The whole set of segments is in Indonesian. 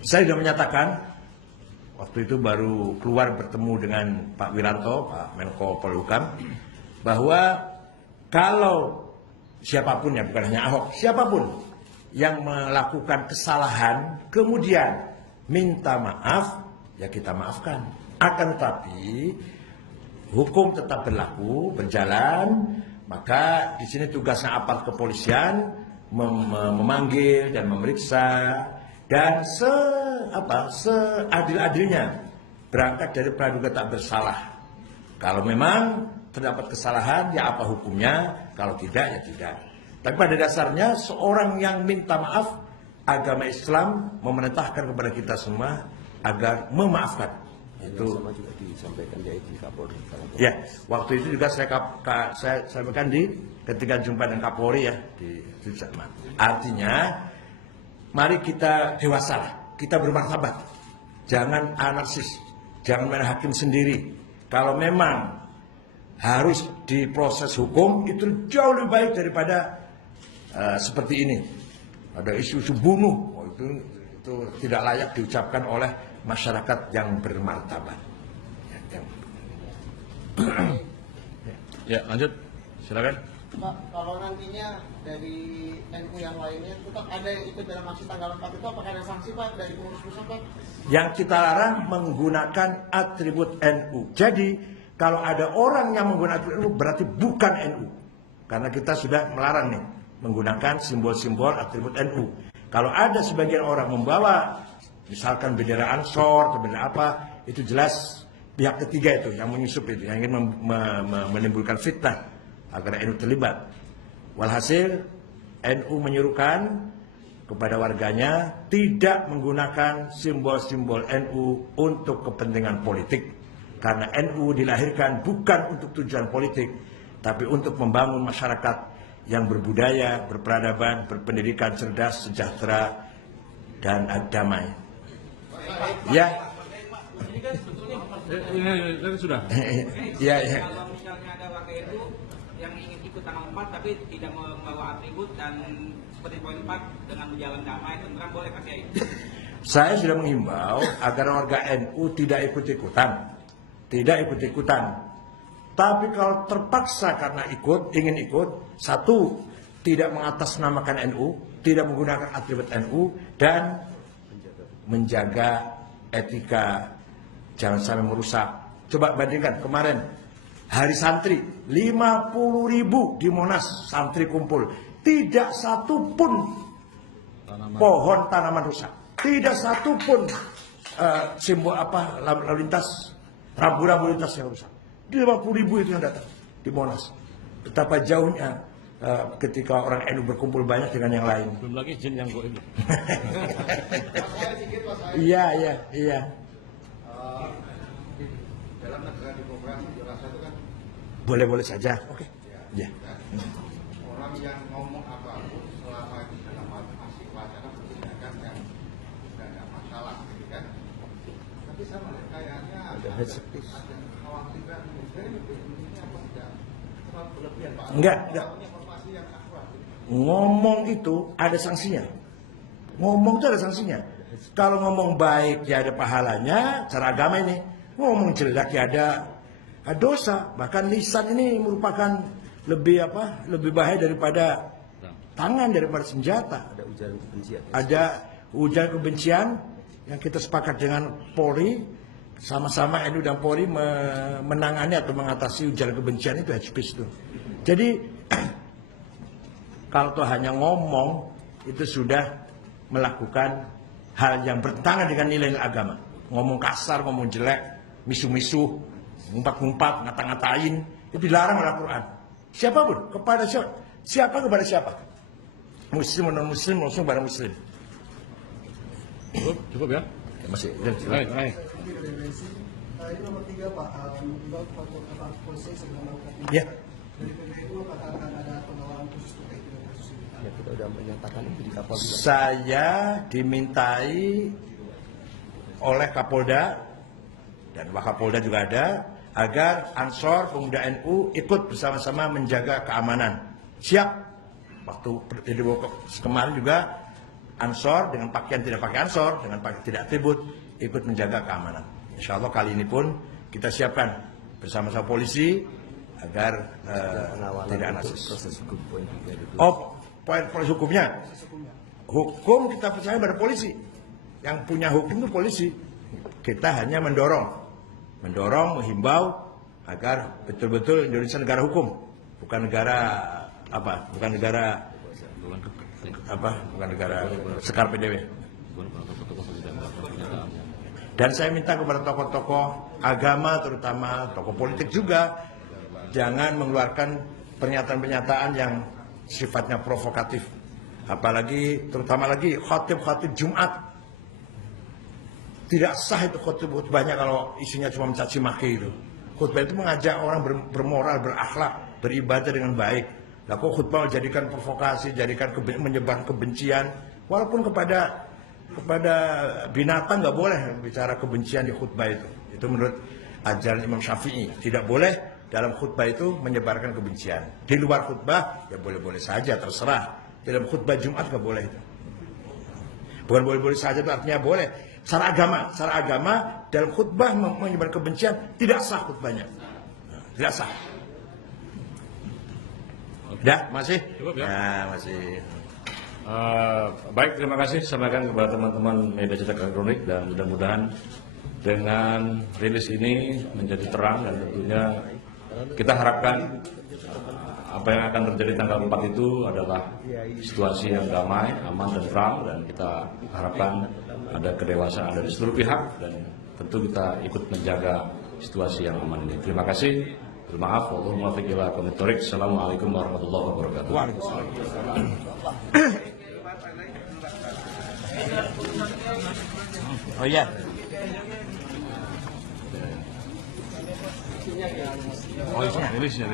Saya sudah menyatakan, waktu itu baru keluar bertemu dengan Pak Wiranto, Pak Menko Polhukam, bahwa kalau siapapun, ya bukan hanya Ahok, siapapun yang melakukan kesalahan kemudian minta maaf, ya kita maafkan. Akan tetapi hukum tetap berlaku, berjalan. Maka di sini tugasnya aparat kepolisian memanggil dan memeriksa dan seadil-adilnya berangkat dari praduga tak bersalah. Kalau memang terdapat kesalahan, ya apa hukumnya? Kalau tidak, ya tidak. Tapi pada dasarnya seorang yang minta maaf, agama Islam memerintahkan kepada kita semua agar memaafkan. Itu sama juga disampaikan di Kapolri. Ya, waktu itu juga saya sampaikan ketika jumpa dengan Kapolri ya di Sudirman. Artinya, mari kita dewasa, kita bermartabat, jangan anarkis, jangan main hakim sendiri. Kalau memang harus diproses hukum, itu jauh lebih baik daripada seperti ini. Ada isu-isu bunuh, itu tidak layak diucapkan oleh masyarakat yang bermartabat. Ya, lanjut, silakan. Pak, kalau nantinya dari NU yang lainnya tetap ada yang ikut dalam aksi tanggal 4 itu, apakah ada sanksi Pak dari pengurus pusat Pak? Yang kita larang menggunakan atribut NU. Jadi kalau ada orang yang menggunakan atribut NU berarti bukan NU. Karena kita sudah melarang nih menggunakan simbol-simbol atribut NU. Kalau ada sebagian orang membawa misalkan bendera Ansor atau bendera apa, itu jelas pihak ketiga itu yang menyusup itu, yang ingin menimbulkan fitnah agar NU terlibat. Walhasil NU menyuruhkan kepada warganya tidak menggunakan simbol-simbol NU untuk kepentingan politik. Karena NU dilahirkan bukan untuk tujuan politik, tapi untuk membangun masyarakat yang berbudaya, berperadaban, berpendidikan, cerdas, sejahtera, dan damai. Ya. Ini kan sebetulnya sudah. Iya, iya. Kalau misalnya ada warga NU yang ingin ikut tanggal 4 tapi tidak membawa atribut dan seperti poin 4 dengan berjalan damai, tentram, boleh Pak Kiai? Saya sudah menghimbau agar warga NU tidak ikut-ikutan. Tidak ikut-ikutan. Tapi kalau terpaksa karena ingin ikut, satu, tidak mengatasnamakan NU, tidak menggunakan atribut NU, dan menjaga etika, jangan sampai merusak. Coba bandingkan kemarin Hari Santri, 50.000 di Monas santri kumpul, tidak satu pun pohon tanaman rusak, tidak satu pun simbol lalu lintas, rambu-rambu lintas yang rusak. 50.000 itu yang datang di Monas. Betapa jauhnya ketika orang NU berkumpul banyak dengan yang lain. Belum lagi jin yang goib. Iya. Dalam negara demokrasi dirasa itu kan Boleh-boleh saja. Oke. Ya. orang yang ngomong apapun selama di dalam masih wacana persidangan yang tidak ada masalah, gitu kan? Tapi saya melihat kayaknya ada kekhawatiran ini apa tidak terlalu berlebihan Pak? Enggak. Informasi yang akurat. Ngomong itu ada sanksinya. Ngomong itu ada sanksinya. Kalau ngomong baik ya ada pahalanya, cara agama ini. Ngomong jelek ya ada dosa. Bahkan lisan ini merupakan lebih bahaya daripada tangan, daripada senjata. Ada ujaran kebencian. Ada ujaran kebencian yang kita sepakat dengan Polri, sama-sama NU dan Polri menangani atau mengatasi ujaran kebencian itu, hate speech itu. Jadi kalau tuh hanya ngomong itu sudah melakukan hal yang bertentangan dengan nilai agama. Ngomong kasar, ngomong jelek, misuh-misuh, ngumpat-ngumpat, ngata-ngatain, itu dilarang oleh Al-Quran. Siapapun, kepada siapa kepada siapa. Muslim dan muslim, langsung pada muslim. Cukup ya? Masih. Baik. Ini nomor 3 Pak, mengimbau kepada polisi segera melakukan Ya. dari PBNU apakah akan ada pengawalan khusus terkait dengan kasus ini? Ya, kita sudah menyatakan itu di Kapolri. Saya dimintai oleh Kapolda dan Wakapolda juga ada agar Ansor Pemuda NU ikut bersama-sama menjaga keamanan. Siap. Waktu kemarin juga ansor, dengan pakaian tidak pakai ansor, dengan pakaian tidak atribut, ikut menjaga keamanan. Insya Allah kali ini pun kita siapkan bersama-sama polisi agar tidak anarkis. proses hukum poin 3 itu. Oh, poin proses hukumnya. Hukum kita percaya pada polisi. Yang punya hukum itu polisi. Kita hanya mendorong, menghimbau agar betul-betul Indonesia negara hukum, bukan negara bukan negara sekar PDW. Dan saya minta kepada tokoh-tokoh agama, terutama tokoh politik juga, jangan mengeluarkan pernyataan-pernyataan yang sifatnya provokatif. Apalagi, terutama lagi khotib-khotib Jumat. Tidak sah itu khutbahnya kalau isinya cuma mencaci maki itu. Khutbah itu mengajak orang bermoral, berakhlak, beribadah dengan baik. Lah kok khutbah jadikan provokasi, jadikan menyebar kebencian, walaupun kepada binatang nggak boleh bicara kebencian di khutbah itu. Itu menurut ajaran Imam Syafi'i. Tidak boleh dalam khutbah itu menyebarkan kebencian. Di luar khutbah ya boleh-boleh saja, terserah. Dalam khutbah Jumat nggak boleh itu. Bukan boleh-boleh saja itu artinya boleh. Secara agama dalam khutbah menyebarkan kebencian tidak sah khutbahnya. Tidak sah. Udah, masih? Cukup ya? Nah, masih. Baik, terima kasih sampaikan kepada teman-teman media cetak elektronik, dan mudah-mudahan dengan rilis ini menjadi terang, dan tentunya kita harapkan apa yang akan terjadi tanggal 4 itu adalah situasi yang damai, aman dan terang, dan kita harapkan ada kedewasaan dari seluruh pihak, dan tentu kita ikut menjaga situasi yang aman ini. Terima kasih. Maaf, Assalamualaikum warahmatullahi wabarakatuh. Oh iya. Oh isinya, rilisnya.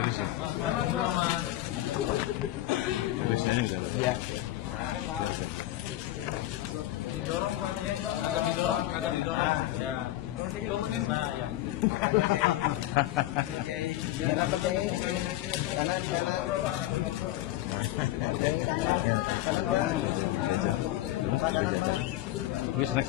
Rilisnya ini bisa. Iya. Ini snack.